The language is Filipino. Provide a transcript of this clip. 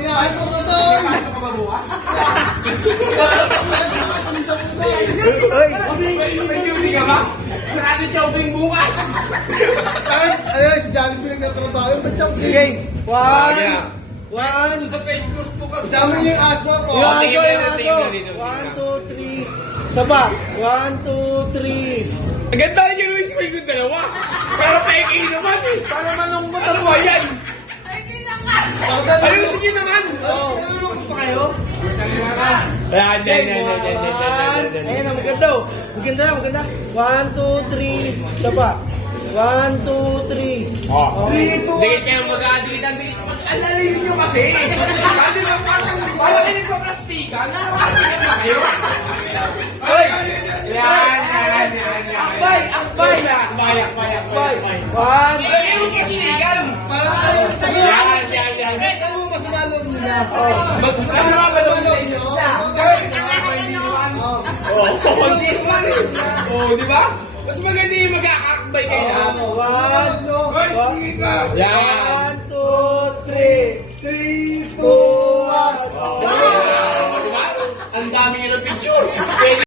Inaayos mo ka to! Nakasok ka ba bukas? May duty ka ba? Sarado chopping bukas! Ayun, si Jollibee nagtatrabaho. Ba't siya? Okay, one. Yeah. One. Sa Facebook po ka. Kasama niyo yung aso ko. Yung aso, tingnan yung mo, aso. tingnan mo dito. 1, 2, 3. Saba. 1, 2, 3. Ang ganda niyo, Luis, may yung dalawa. Pero peke naman eh. Para malungkot Ano ako. ba yan? Ayusin niyo naman. Oh. Nalulungkot pa kayo? Yan, Okay, ayan na, maganda oh. Maganda na, maganda. 1, 2, 3. Saba. 1, 2, 3. Oh. Okay. Dikit kayo mag-adikit ang dikit. Alalayin nyo kasi. Kasi ba parang kayo nagpaplastikan? Nakakasigan na kayo? Hoy! Yan. Akbay! Akbay! Akbay. Akbay! 1. Ilagay mo plastikan. Parang kayo. Yan. Ito mo, masama loob nila. Magkasama ba naman sa isa? Oh, di ba? Mas maganda yung mag-aakbay kayo na. 1, Yan. 1, 2, 3. 3, 2, 1. Di ba? Ang dami nyo ng picture.